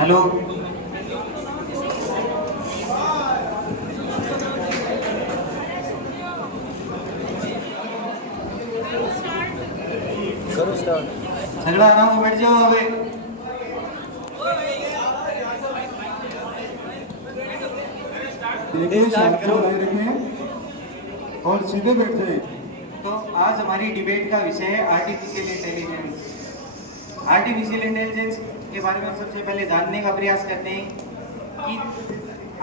Hello. करो start. झगड़ा ना हो, बैठ जाओ अबे। देखिए शांत बनाए रखें और सीधे बैठ जाए। तो आज हमारी डिबेट का विषय है आर्टिफिशियल इंटेलिजेंस। आर्टिफिशियल इंटेलिजेंस के बारे में हम सबसे पहले जानने का प्रयास करते हैं कि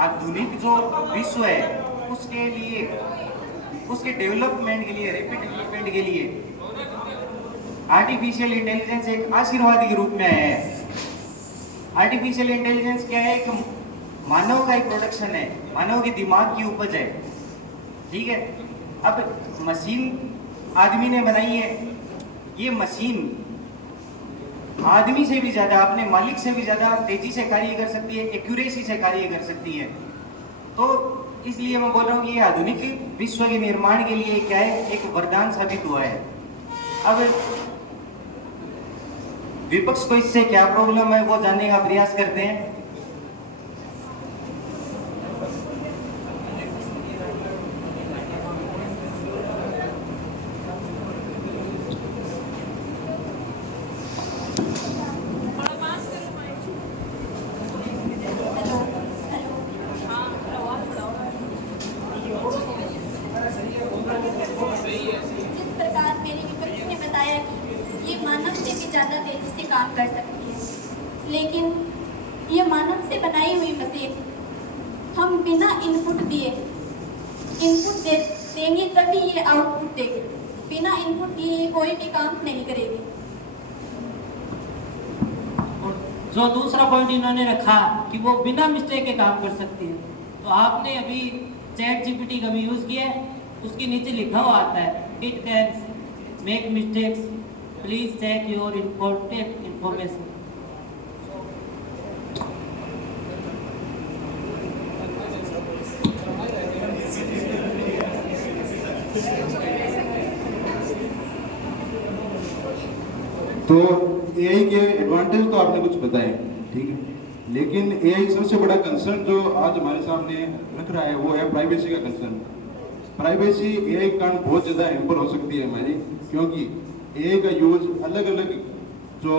आधुनिक जो विश्व है उसके लिए, उसके डेवलपमेंट के लिए, रैपिड डेवलपमेंट के लिए आर्टिफिशियल इंटेलिजेंस एक आशीर्वाद के रूप में आया है। आर्टिफिशियल इंटेलिजेंस क्या है? एक मानव का एक प्रोडक्शन है, मानव के दिमाग की उपज है। ठीक है। अब मशीन आदमी ने बनाई है, ये मशीन आदमी से भी ज्यादा, अपने मालिक से भी ज्यादा तेजी से कार्य कर सकती है, एक्यूरेसी से कार्य कर सकती है। तो इसलिए मैं बोल रहा हूँ कि ये आधुनिक विश्व के निर्माण के लिए क्या है, एक वरदान साबित हुआ है। अब विपक्ष को इससे क्या प्रॉब्लम है वो जानने का प्रयास करते हैं। जिस प्रकार मेरे विपक्ष ने बताया कि ये मानव से भी ज़्यादा तेजी से काम कर सकती है, लेकिन ये मानव से बनाई हुई मशीन हम बिना इनपुट दिए देंगे तभी ये आउटपुट देगी। बिना इनपुट दिए ये कोई भी काम नहीं करेगी। और जो दूसरा पॉइंट इन्होंने रखा कि वो बिना मिस्टेक के काम कर सकती है, तो आपने अभी चैट जीपीटी का भी यूज़ किया है, उसके नीचे लिखा हुआ आता है it can make mistakes, please check your important information. तो एआई के एडवांटेज तो आपने कुछ बताए, ठीक है, लेकिन एआई सबसे बड़ा कंसर्न जो आज हमारे सामने रख रहा है वो है प्राइवेसी का कंसर्न। प्राइवेसी एआई के कारण बहुत ज़्यादा हैम्पर हो सकती है हमारी, क्योंकि एआई का यूज अलग अलग जो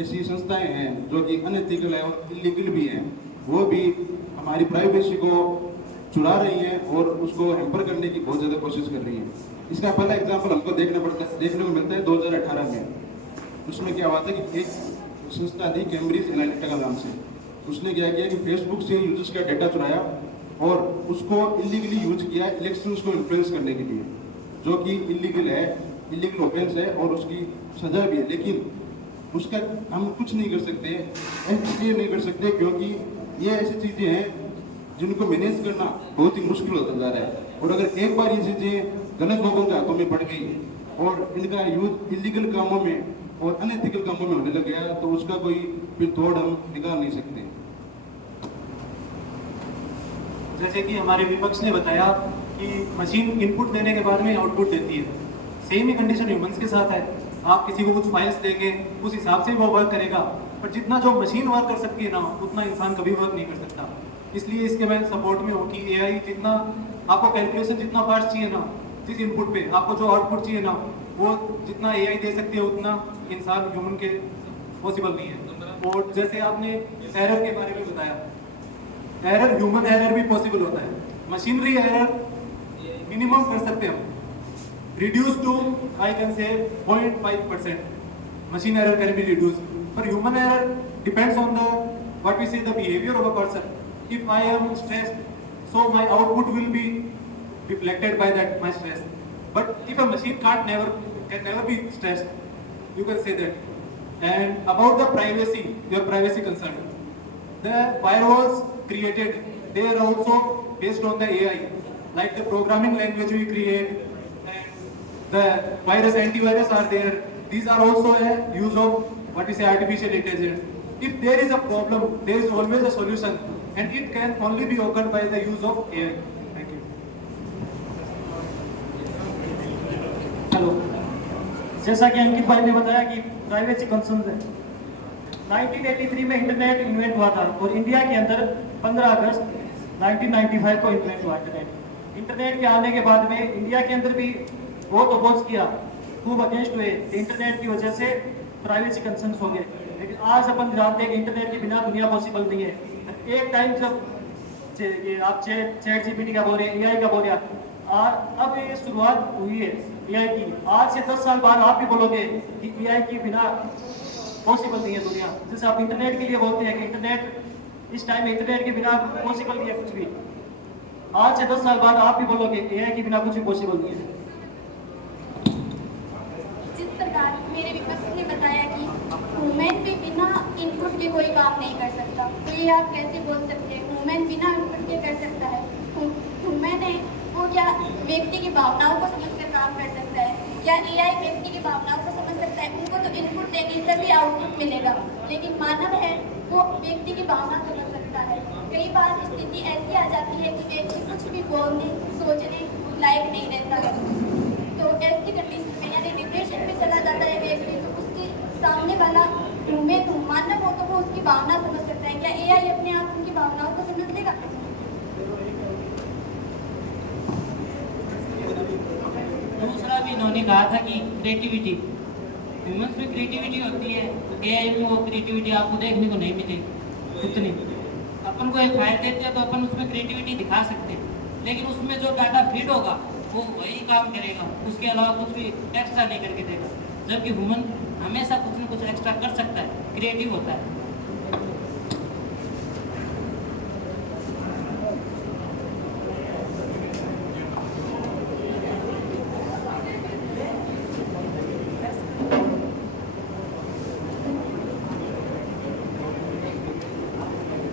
ऐसी संस्थाएं हैं जो कि अनएथिकल है और इलीगल भी हैं, वो भी हमारी प्राइवेसी को चुरा रही हैं और उसको हैम्पर करने की बहुत ज़्यादा कोशिश कर रही हैं। इसका पहला एग्जाम्पल हमको देखने को मिलता है 2018 में। उसमें क्या हुआ था कि एक संस्था थी कैम्ब्रिज एनालिटिका नाम से, उसने क्या किया कि फेसबुक से यूजर्स का डेटा चुराया और उसको इलीगली यूज किया इलेक्शंस को इन्फ्लुएंस करने के लिए, जो कि इलीगल है, इलीगल ऑफेंस है और उसकी सजा भी है। लेकिन उसका हम कुछ नहीं कर सकते, इसलिए नहीं कर सकते क्योंकि ये ऐसी चीज़ें हैं जिनको मैनेज करना बहुत ही मुश्किल होता जा रहा है। और अगर एक बार ये चीज़ें गलत लोगों के हाथों में पड़ गई और इनका यूज इलीगल कामों में और अनएथिकल कामों में होने लग गया तो उसका कोई फिर तोड़ हम निकाल नहीं सकते। जैसे कि हमारे विपक्ष ने बताया कि मशीन इनपुट देने के बाद में आउटपुट देती है, सेम ही कंडीशन ह्यूमंस के साथ है। आप किसी को कुछ फाइल्स देंगे, उस हिसाब से वो वर्क करेगा, पर जितना जो मशीन वर्क कर सकती है ना, उतना इंसान कभी वर्क नहीं कर सकता। इसलिए इसके मैं सपोर्ट में हूँ कि एआई जितना आपको कैलकुलेशन जितना फास्ट चाहिए ना, जिस इनपुट पे आपको जो आउटपुट चाहिए ना, वो जितना एआई दे सकती है उतना इंसान ह्यूमन के पॉसिबल नहीं है। और जैसे आपने एरर के बारे में बताया, एरर, ह्यूमन एरर भी पॉसिबल होता है। मशीनरी एरर मिनिमम कर सकते हैं हम, reduce to I can say 0.5% machine error can be reduce, पर human error depends on the what we say the behaviour of a person. If I am stressed, so my output will be reflected by that my stress. But if a machine can never be stressed, you can say that. And about the privacy, your privacy concern, the firewalls created, they are also based on the AI, like the programming language we create, and the virus, antivirus are there. These are also a use of what we say artificial intelligence. If there is a problem, there is always a solution, and it can only be occurred by the use of AI. Thank you. Hello, जैसा कि अंकित भाई ने बताया कि privacy concern है, 1983 में internet invent हुआ था और इंडिया के अंदर 15 अगस्त 1995 को इन्वेंट हुआ इंटरनेट। इंटरनेट के आने के बाद में इंडिया के अंदर भी बहुत अपोज किया, खूब अगेंस्ट हुए। इंटरनेट की वजह से प्राइवेसी कंसर्न्स हो गए, लेकिन आज अपन जानते हैं कि इंटरनेट के बिना दुनिया पॉसिबल नहीं है। एक टाइम जब ये आप चैट जीपीटी का बोल रहे हैं, एआई का बोल रहे हैं, अब ये शुरुआत हुई है एआई की। आज से 10 साल बाद आप भी बोलोगे कि एआई के बिना पॉसिबल नहीं है दुनिया। जैसे आप इंटरनेट के लिए बोलते हैं कि इंटरनेट इस टाइम में इंटरनेट के बिना पॉसिबल नहीं है कुछ भी, आज से 10 साल बाद आप भी बोलोगे एआई के बिना कुछ भी पॉसिबल नहीं है। जिस प्रकार मेरे विपक्ष ने बताया कि वुमेन भी बिना इनपुट के कोई काम नहीं कर सकता, तो ये आप कैसे बोल सकते हैं वुमेन बिना इनपुट के कर सकता है? वुमेन है वो क्या व्यक्ति की भावनाओं को समझकर काम कर सकता है? क्या एआई व्यक्ति की भावनाओं को समझ सकता है? उनको तो इनपुट देंगे तभी आउटपुट मिलेगा, लेकिन मानव है वो व्यक्ति की भावना समझ सकता है। कई बार स्थिति ऐसी आ जाती है कि व्यक्ति कुछ भी बोलने सोचने लायक नहीं रहता है, तो ऐसी कंडीशन में यानी डिप्रेशन में चला जाता है व्यक्ति, तो उसके सामने वाला मानव हो तो वो उसकी भावना समझ सकता है। क्या एआई अपने आप उनकी भावनाओं को समझ लेगा? दूसरा भी इन्होंने कहा था कि क्रिएटिविटी, ह्यूमंस में क्रिएटिविटी होती है, एआई में वो क्रिएटिविटी आपको देखने को नहीं मिलेगी उतनी। अपन को एक फाइल देते हैं तो अपन उसमें क्रिएटिविटी दिखा सकते हैं, लेकिन उसमें जो डाटा फीड होगा वो वही काम करेगा, उसके अलावा कुछ भी एक्स्ट्रा नहीं करके देगा। जबकि ह्यूमन हमेशा कुछ न कुछ एक्स्ट्रा कर सकता है, क्रिएटिव होता है।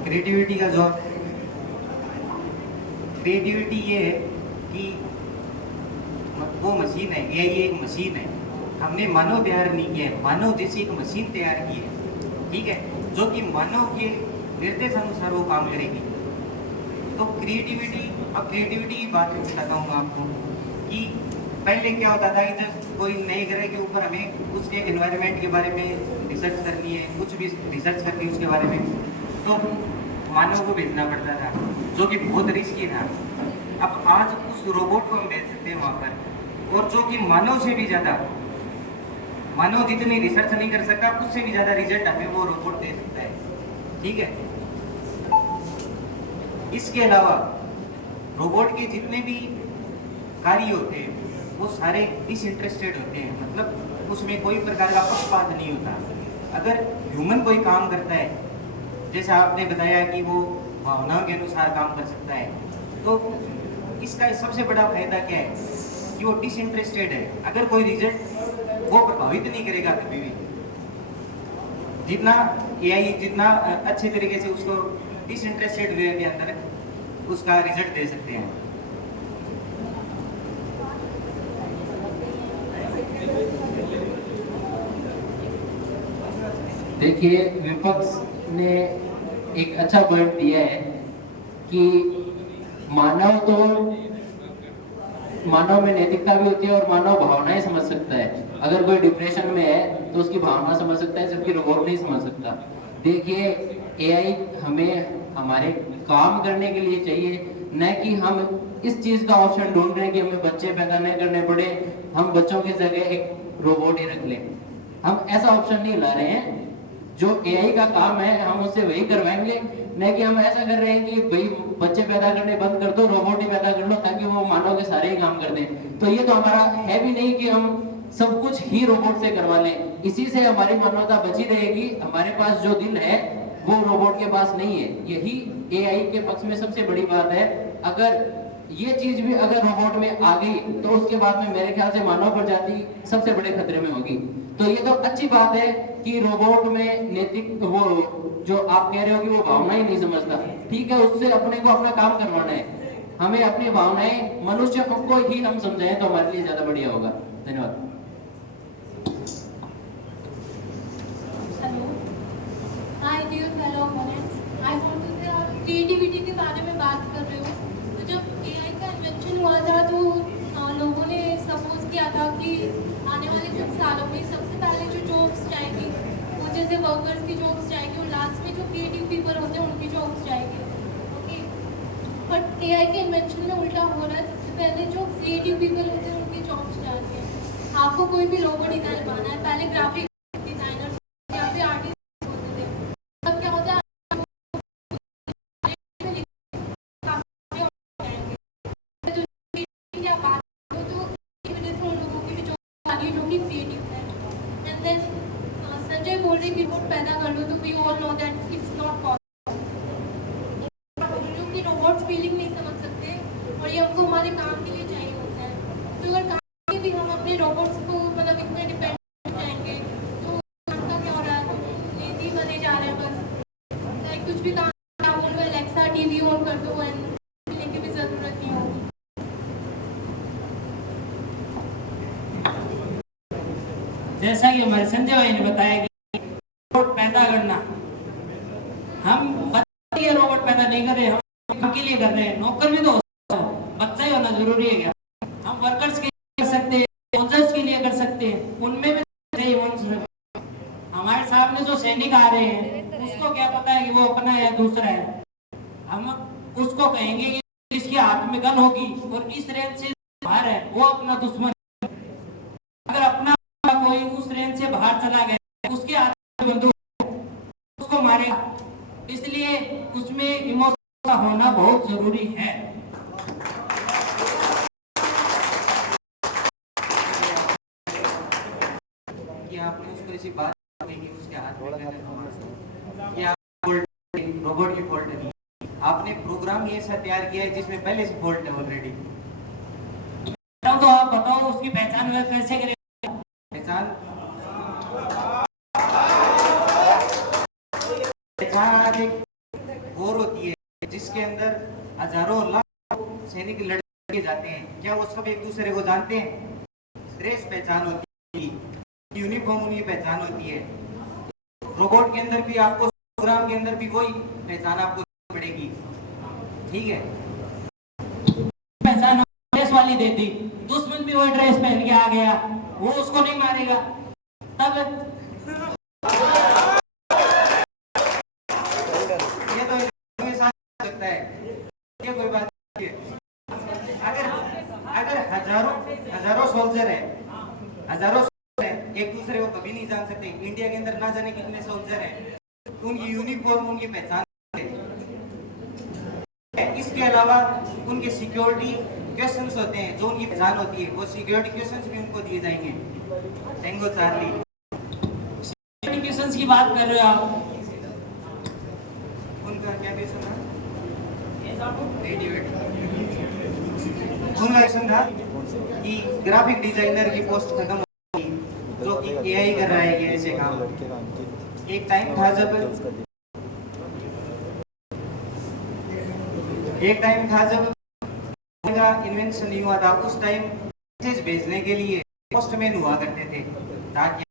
क्रिएटिविटी का जॉब, क्रिएटिविटी ये है कि वो मशीन है, ये एक मशीन है, हमने मानव तैयार नहीं किया है, मानव जैसी एक मशीन तैयार की है, ठीक है, जो कि मानव के निर्देश अनुसार वो काम करेगी। तो क्रिएटिविटी, अब क्रिएटिविटी की बात बताता हूँ आपको कि पहले क्या होता था कि जब कोई नए ग्रह के ऊपर हमें उसके एनवायरनमेंट के बारे में रिसर्च करनी है, कुछ भी रिसर्च करनी है उसके बारे में, तो मानव को भेजना पड़ता था, जो कि बहुत रिस्की था। अब आज उस रोबोट को हम भेज सकते हैं वहाँ पर, और जो कि मानव से भी ज़्यादा, मानव जितनी रिसर्च नहीं कर सकता उससे भी ज़्यादा रिजल्ट हमें वो रोबोट दे सकता है, ठीक है। इसके अलावा रोबोट के जितने भी कार्य होते हैं वो सारे डिसइंटरेस्टेड होते हैं, मतलब उसमें कोई प्रकार का पक्षपात नहीं होता। अगर ह्यूमन कोई काम करता है, जैसा आपने बताया कि वो भावनाओं के अनुसार काम कर सकता है, तो इसका सबसे बड़ा फायदा क्या है कि वो डिसइंटरेस्टेड है। अगर कोई रिजल्ट वो प्रभावित नहीं करेगा कभी भी, जितना एआई जितना अच्छे तरीके से उसको डिसइंटरेस्टेड वे के अंदर उसका रिजल्ट दे सकते हैं। देखिए, विपक्ष ने एक अच्छा पॉइंट दिया है कि मानव में नैतिकता भी होती है और मानव भावनाएं समझ सकता है। अगर कोई डिप्रेशन में है तो उसकी भावना समझ सकता है, जबकि रोबोट नहीं समझ सकता। देखिए, एआई हमें हमारे काम करने के लिए चाहिए, न कि हम इस चीज का ऑप्शन ढूंढ रहे हैं कि हमें बच्चे पैदा नहीं करने पड़े, हम बच्चों की जगह एक रोबोट ही रख लें। हम ऐसा ऑप्शन नहीं ला रहे हैं। जो एआई का काम है हम उससे वही करवाएंगे, न कि हम ऐसा कर रहे हैं कि भाई बच्चे पैदा करने बंद कर दो, रोबोट ही पैदा कर लो ताकि वो मानव के सारे ही काम कर दें। तो ये तो हमारा है भी नहीं कि हम सब कुछ ही रोबोट से करवा लें। इसी से हमारी मानवता बची रहेगी। हमारे पास जो दिल है वो रोबोट के पास नहीं है। यही एआई के पक्ष में सबसे बड़ी बात है। अगर ये चीज भी अगर रोबोट में आ गई तो उसके बाद में मेरे ख्याल से मानव प्रजाति सबसे बड़े खतरे में होगी। तो ये तो अच्छी बात है कि रोबोट में नैतिक, वो जो आप कह रहे हो कि वो भावना ही नहीं समझता, ठीक है, उससे अपने को अपना काम करवाना है। हमें अपनी भावनाएं मनुष्य को ही हम समझाएं तो हमारे लिए ज्यादा बढ़िया होगा। धन्यवाद। Hello, hi dear fellow opponents, I want to say आप क्रिएटिविटी के बारे में बात कर रहे हो। तो जब एआई का इन्वेंशन हुआ था तो लोगों ने सपोज किया था कि आने वाले कुछ सालों में सबसे पहले जो जॉब्स जाएंगी वो जैसे वर्कर्स की जॉब्स एआई के इन्वेंशन में उल्टा हो रहा है। सबसे पहले जो क्रिएटिव पीपल होते हैं उनकी जॉब्स जाती हैं। आपको कोई भी लोगो डिजाइन बनाना है, पहले ग्राफिक डिजाइनर या फिर आर्टिस्ट होते थे। अब क्या होता है, क्या बात हो तो इसकी वजह से उन लोगों की भी जॉब आ रही है जो कि क्रिएटिव है। एंड देन संजय बोल रही रिपोर्ट पैदा कर लो, तो we all know that it's not possible. जो कि रोबोट्स फीलिंग नहीं समझ सकते और ये हमको हमारे काम के लिए चाहिए होता है। तो अगर काम के लिए हम अपने रोबोट्स को मतलब इतने डिपेंड हो जाएंगे तो काम का क्या हो रहा है, हम लेजी बने जा रहे हैं। बस लाइक कुछ भी काम आप बोलो एलेक्सा टीवी ऑन कर दो एंड लेने की भी ज़रूरत नहीं होगी। जैसा कि हमारे संजय भाई ने बताया कि रोबोट पैदा करना, हम बच्चे के रोबोट पैदा नहीं कर रहे, हम काम के लिए कर रहे हैं। नौकर भी तो हो सकता है, बच्चा ही होना जरूरी है क्या? हम वर्कर्स के लिए कर सकते हैं, यूजर्स के लिए कर सकते हैं, उनमें भी हमारे सामने जो सैनिक आ रहे हैं उसको क्या पता है कि वो अपना है या दूसरा है। हम उसको कहेंगे कि इसके हाथ में गन होगी और इस रेंज से बाहर है, वो अपना दुश्मन। अगर अपना कोई उस रेंज से बाहर चला गया, उसके हाथ में बंदूक, उसको मारेगा। इसलिए उसमें इमोशन का होना बहुत जरूरी है। कि आपने उसको ऐसी बात कही उसके हाथ में गन है, रोबोट की फॉल्ट नहीं, आपने प्रोग्राम ही ऐसा तैयार किया है जिसमें पहले से फॉल्ट है ऑलरेडी। तो आप बताओ उसकी पहचान वह कैसे करें? पहचान आज एक वॉर होती है जिसके अंदर हजारों लाख सैनिक लड़के जाते हैं। क्या वो सब एक दूसरे को जानते हैं? ड्रेस पहचान होती है, यूनिफॉर्म उनकी पहचान होती है। रोबोट के अंदर भी आपको, प्रोग्राम के अंदर भी वही पहचान आपको पड़ेगी। ठीक है, पहचान ड्रेस वाली दे दी, दुश्मन भी वही ड्रेस पहन के आ गया, वो उसको नहीं मारेगा। तब ये तो लगता है, ये कोई बात नहीं है। अगर हजारों सोल्जर है, एक दूसरे को कभी नहीं जान सकते। इंडिया के अंदर ना जाने कितने सोल्जर हैं, उनकी यूनिफॉर्म उनकी पहचान है। इसके अलावा उनके सिक्योरिटी क्वेश्चंस होते हैं जो उनकी पहचान होती है, वो सिक्योरिटी क्वेश्चंस भी उनको दिए जाएंगे। टेंगो चार्ली क्वेश्चंस की बात कर रहे हो आप, उनका क्या क्वेश्चन था? उनका क्वेश्चन था कि ग्राफिक डिजाइनर की पोस्ट खत्म होगी जो कि एआई कर रहा है ये ऐसे काम। एक टाइम था जब का इन्वेंशन नहीं हुआ था। उस टाइम मैसेज भेजने के लिए पोस्टमैन हुआ करते थे ताकि